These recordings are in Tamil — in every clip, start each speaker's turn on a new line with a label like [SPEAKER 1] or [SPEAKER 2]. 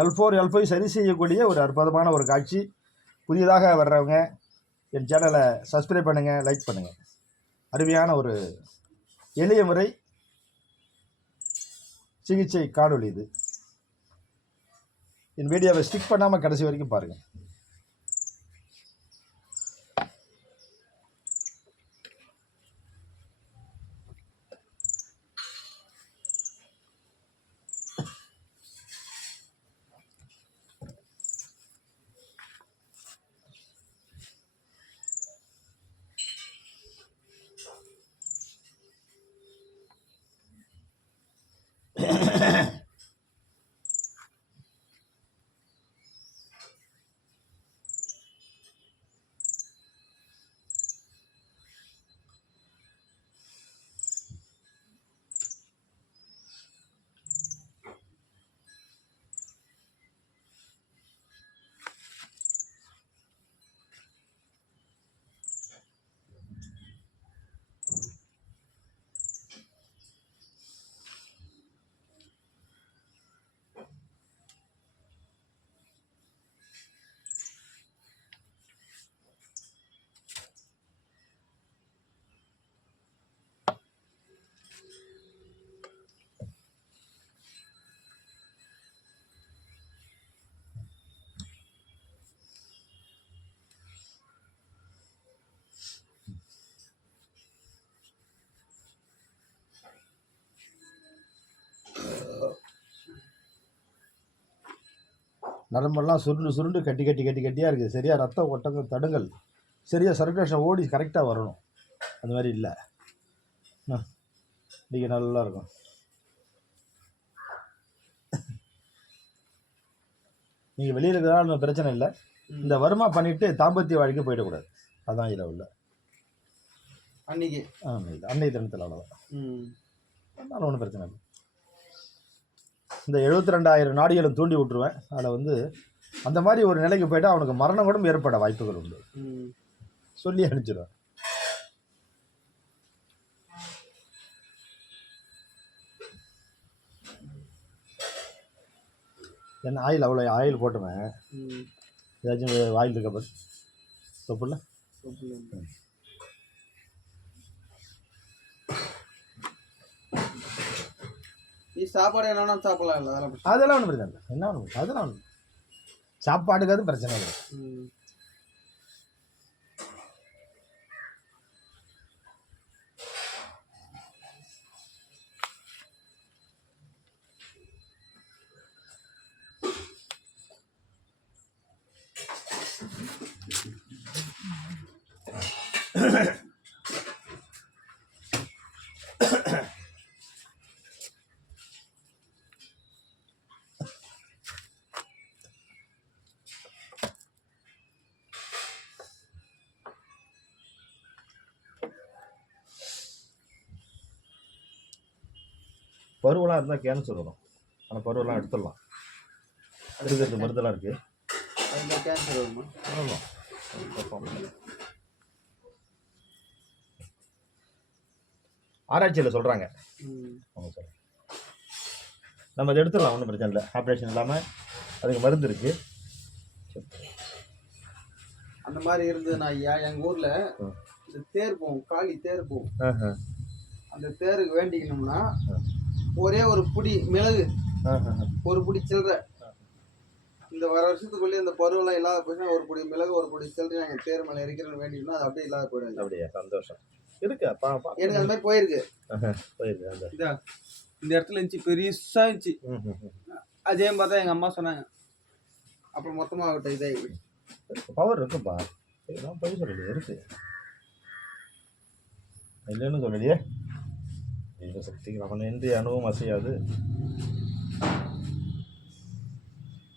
[SPEAKER 1] எல் ஃபோர் எல் ஃபைவ் சரி செய்யக்கூடிய ஒரு அற்புதமான ஒரு காட்சி. புதியதாக வர்றவங்க என் சேனலை சப்ஸ்கிரைப் பண்ணுங்கள் லைக் பண்ணுங்கள் அருமையான ஒரு எளிய முறை சிகிச்சை காணொலி இது. என் வீடியோவை ஸ்டிக் பண்ணாமல் கடைசி வரைக்கும் பாருங்கள் நரம்பெல்லாம் சுருண்டு சுருண்டு கட்டி கட்டி கட்டி கட்டியாக இருக்குது. சரியாக ரத்த ஓட்டங்கள் தடுங்கள். சரியாக சர்க்குலேஷன் ஓடி கரெக்டாக வரணும். அந்த மாதிரி இல்லை. இன்றைக்கி நல்லா இருக்கும். நீங்கள் வெளியில் இருக்கிறனால பிரச்சனை இல்லை. இந்த வருமா பண்ணிவிட்டு தாம்பத்திய வாழ்க்கை போயிடக்கூடாது. அதான் இதில் உள்ள.
[SPEAKER 2] அன்னைக்கு.
[SPEAKER 1] ஆமாம் அன்னைய தினத்தில் அவ்வளோதான்
[SPEAKER 2] ம்.
[SPEAKER 1] அதனால ஒன்றும் பிரச்சனை இல்லை. இந்த எழுபத்தி ரெண்டாயிரம் நாடிகளும் தூண்டி விட்டுருவேன். அதில் வந்து அந்த மாதிரி ஒரு நிலைக்கு போயிட்டா அவனுக்கு மரணம் கூட ஏற்பட வாய்ப்புகள் உண்டு. சொல்லி அனுப்பிச்சிடுவேன். என்ன ஆயில் அவ்வளோ ஆயில் போட்டுவேன். ஏதாச்சும் ஆயில் இருக்க பாரு தொப்புல
[SPEAKER 2] சாப்பாடு என்னன்னா சாப்பிடலாம் இல்லை அதெல்லாம் பிரச்சனை
[SPEAKER 1] அதெல்லாம் ஒன்றும் பிரச்சனை இல்லை என்ன ஒன்று அதெல்லாம் ஒன்று சாப்பாடுக்கு அது பிரச்சனை இல்லை
[SPEAKER 2] ம்
[SPEAKER 1] பருவெல்லாம் இருந்தால் கேன்சர் வரும் ஆனால் பருவெல்லாம் எடுத்துடலாம். இருக்கிறது மருந்தெல்லாம் இருக்குது
[SPEAKER 2] அதில் கேன்சர் வருமா
[SPEAKER 1] ஆராய்ச்சியில் சொல்கிறாங்க
[SPEAKER 2] ம்.
[SPEAKER 1] அவங்க சொல்கிறாங்க நம்ம அதை எடுத்துடலாம் ஒன்றும் பிரச்சனை இல்லை. ஆப்ரேஷன் இல்லாமல் அதுக்கு மருந்து இருக்குது
[SPEAKER 2] அந்த மாதிரி இருந்ததுன்னா ஐயா எங்கள் ஊரில். இந்த தேர் போகும் காளி தேர் போகும். அந்த தேருக்கு வேண்டிக்கணும்னா ஒரே ஒரு புடி மிளகு ஒரு புடி சில்லறை. இந்த வர வருஷத்துக்குள்ளேயே இந்த பருவெல்லாம் இல்லாத போச்சுன்னா ஒரு புடி மிளகு ஒரு புடி சில்லறை நாங்கள் தேர் மேலே இருக்கிறேன்னு வேண்டிக்கணும்னா அது அப்படியே இல்லாத போயிடும்
[SPEAKER 1] அப்படியா? சந்தோஷம். இருக்கு பா பா.
[SPEAKER 2] எனக்கு அந்த மாதிரி போயிருக்கு.
[SPEAKER 1] போயிருக்கு
[SPEAKER 2] இதா இந்த இடத்துல இருந்துச்சு பெருசா இருந்துச்சு. அதே மாதிரி தான் எங்கள் அம்மா சொன்னாங்க. அப்புறம் மொத்தமாக ஆகட்டும் இதே
[SPEAKER 1] பவர் இருக்குப்பா. நான் போய் சொல்லலையே இருக்கு. இல்லைன்னு சொல்லலையே. தெய்வ சக்திக்கு அவன் என்று அணுவும் அசையாது.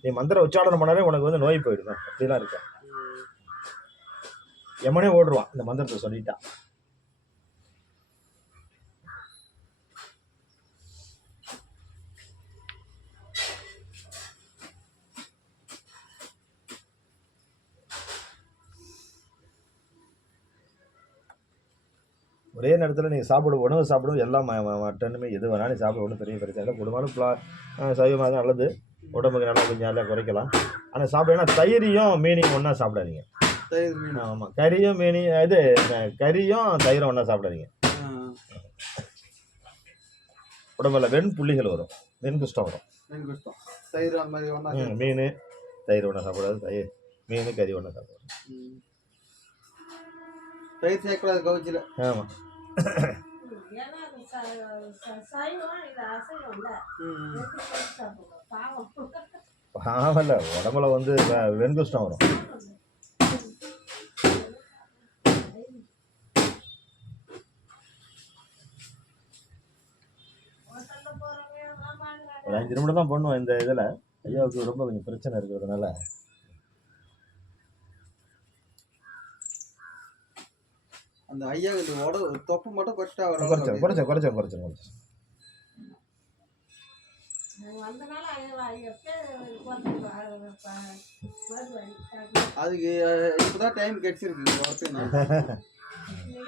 [SPEAKER 1] நீ மந்திர உச்சாரணம் பண்ணாலே உனக்கு வந்து நோய் போயிடுமே. அப்படிலாம் இருக்கா எமனே ஓடுருவான் இந்த மந்திரத்தை சொல்லிட்டா. ஒரே நேரத்தில் நீங்கள் சாப்பிடும் உணவு சாப்பிடும் எல்லாம் மட்டனுமே எது வேணாலும் நீ சாப்பிட ஒன்றும் பெரிய பிரச்சனை இல்லை. குடும்பம் பிளா சைவமாக நல்லது. உடம்புக்கு நல்லா கொஞ்சம் நல்லா குறைக்கலாம். ஆனால் சாப்பிடலாம் தயிரையும் மீனையும் ஒன்றா சாப்பிடாதீங்க.
[SPEAKER 2] தயிர் மீன்?
[SPEAKER 1] ஆமாம் கறியும் மீனையும் இது கறியும் தயிரும் ஒன்றா சாப்பிடாதீங்க. உடம்புல வெண் புள்ளிகள் வரும். வெண் குஷ்டம் வரும்.
[SPEAKER 2] மீன் கஷ்டம். தயிர் அந்த மாதிரி ஒன்றா
[SPEAKER 1] ம், மீன் தயிர் ஒன்றா சாப்பிடாது தயிர் மீன் கறி ஒன்றா சாப்பிடாது.
[SPEAKER 2] தயிர் சேர்க்கக்கூடாது கவுச்சியில்
[SPEAKER 1] ஆமாம்
[SPEAKER 3] பாவம்
[SPEAKER 1] பாவம்ல உடம்புல வந்து வெண்குஷ்டம் வரும். ஒரு அஞ்சு நிமிடம் தான் பண்ணுவோம் இந்த இதில். ஐயாவுக்கு ரொம்ப கொஞ்சம் பிரச்சனை இருக்கிறதுனால.
[SPEAKER 2] அந்த ஐயா இந்த உட தொப்பு மட்டும்
[SPEAKER 1] குறைச்சேன்
[SPEAKER 3] நாங்க வந்தனால ஐயா எப்போ வருவாங்க
[SPEAKER 2] அதுக்கு இப்பதான் டைம் கிடைச்சிருக்கு ஒர்க்கு நான்.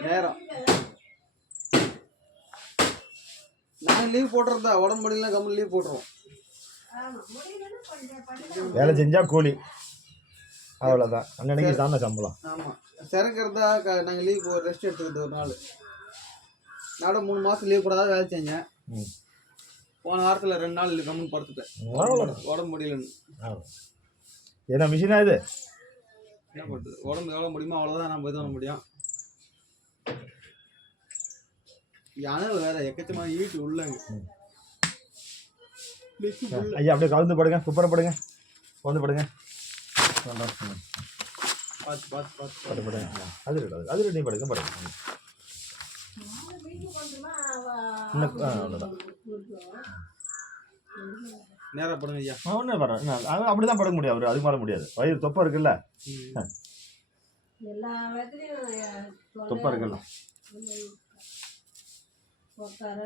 [SPEAKER 2] நேரம். நாங்கள் லீவ் போட்டுறதா உடம்பு முடியல கம்மி லீவ் போட்டுருவோம்.
[SPEAKER 1] வேலை செஞ்சால் கூலி. அவ்வளோதான் அன்னன்னைக்கு தானே சம்பளம்.
[SPEAKER 2] ஆமாம் சிறக்கிறதா க நாங்கள் லீவ் போ ரெஸ்ட் எடுத்துக்கிறது ஒரு நாள். நானும் மூணு மாதம் லீவ் போடாத வேலை செஞ்சேன். போன வாரத்தில் ரெண்டு நாள் கம்முன்னு படுத்துட்டேன். உடம்பு முடியலன்னு.
[SPEAKER 1] ஏன்னா மிஷினா இது?
[SPEAKER 2] என்ன பண்ணுறது உடம்பு எவ்வளோ முடியுமோ அவ்வளோதான் நம்ம இது பண்ண முடியும். யானைகள் வேற எக்கச்சமான ஈட்டு உள்ளங்க.
[SPEAKER 1] ஐயா அப்படியே கலந்து படுங்க. குப்பரை படுங்க. கலந்து படுங்க. வேண்டாம். ம்.
[SPEAKER 2] பார்த்து
[SPEAKER 1] படுங்க அது இருக்காது படுங்க படுங்க அவ்வளோதான்
[SPEAKER 2] ஐயா
[SPEAKER 1] ஒன்றும் பரவாயில்ல அப்படி தான் படுக்க முடியும் அவர் அதுக்கு மேலே முடியாது வயிறு தொப்பை இருக்குல்ல
[SPEAKER 2] ம்.
[SPEAKER 1] தொப்பை இருக்குல்ல
[SPEAKER 3] உட்கார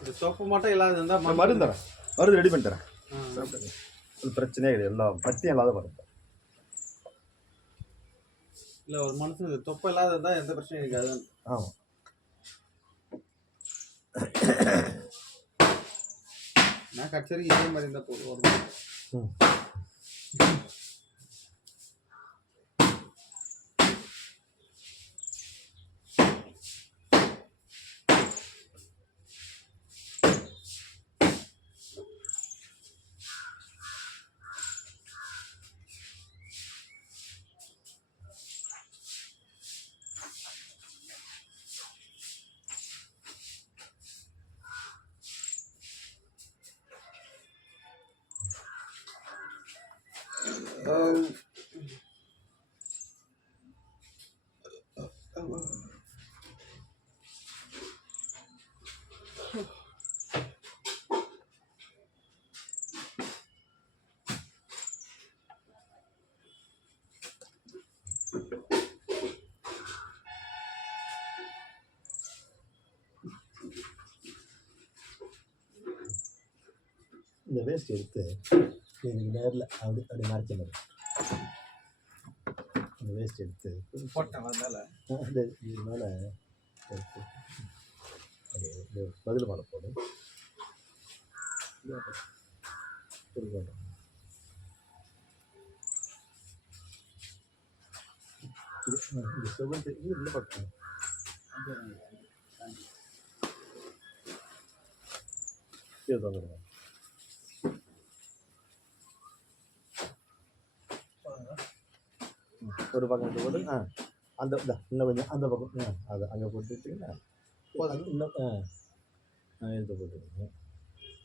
[SPEAKER 2] இந்த தொப்பு மட்டும் இல்லாத இருந்தா
[SPEAKER 1] நான் மருந்து தரேன். மருந்து ரெடி பண்ணி தரேன். அது பிரச்சனையே கிடையாது. எல்லாம் பத்தியம் இல்லாத மருந்து.
[SPEAKER 2] இல்ல ஒரு மனுஷன் இந்த தொப்பை இல்லாத இருந்தா எந்த பிரச்சனையும் இருக்காது.
[SPEAKER 1] ஆமாம்
[SPEAKER 2] நான் கடைசி வரைக்கும் இதே மாதிரி இருந்தா போதும். ஒரு நாள்.
[SPEAKER 1] இந்த வேஸ்ட் எடுத்து நேரில் அப்படி அப்படி மறைச்சிடுறது வேஸ்ட் எடுத்து
[SPEAKER 2] போட்டேன் அதனால
[SPEAKER 1] இந்த இது மேலே எடுத்து இந்த பதில் மேலே போடு இது செவன்த்து இது இந்த பக்கம் இது தந்துடுங்க ஒரு பக்கம் போட்டு ஆ அந்த இன்னும் கொஞ்சம் அந்த பக்கம் ஆ அது அங்கே போட்டுட்டீங்கன்னா
[SPEAKER 2] போதும்.
[SPEAKER 1] இன்னும் ஆ ஆ எடுத்து போட்டுருங்க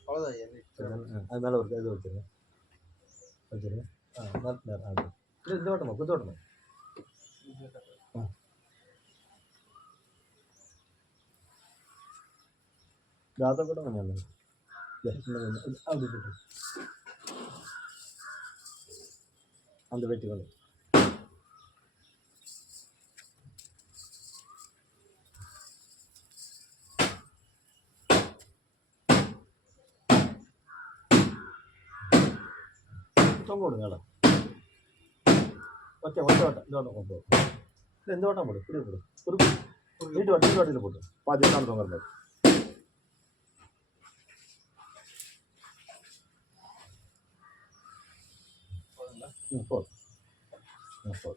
[SPEAKER 2] அவ்வளோதான்
[SPEAKER 1] ஆ அது மேலே ஒரு இது வச்சுருங்க. வச்சுருங்க. ஆ நேரம் நேரம் இல்லை இந்த ஓட்டமா குத்து ஓட்டமா ஆ. அதை கூட கொஞ்சம் அப்படி போட்டு அந்த வெட்டி வந்து മൊത്തം കൊടുങ്ങളാ ഒറ്റ ഒറ്റ വട്ടം. ഇതോട്ടം കൊണ്ടുപോകും. എന്ത് വട്ടം പോടും ഇവിടെ പോടും ഒരു വീട്ടു വട്ടം വീട്ടു വട്ടത്തിൽ പോട്ടും. പതിനെട്ടാമത്തെ കൊണ്ടത് ഇപ്പോൾ
[SPEAKER 2] ഇപ്പോൾ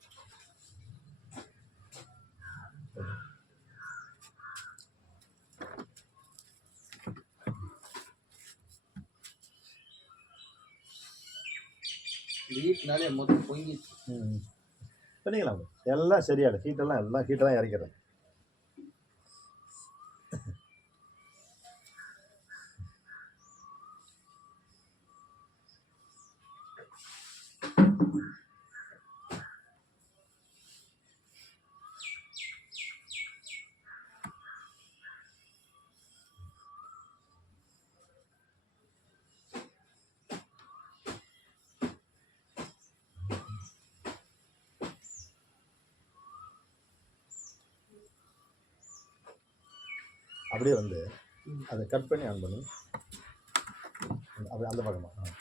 [SPEAKER 2] ஹீட்னாலே மொத்தம் பொங்கி
[SPEAKER 1] பண்ணிக்கலாம். எல்லாம் சரியாயிடும் ஹீட்டெல்லாம் எல்லாம் ஹீட்டெல்லாம் இறக்கிறேன் அப்படியே வந்து அதை கட் பண்ணி ஆன் பண்ணி. அப்படியே அப்படி அந்த பக்கமாக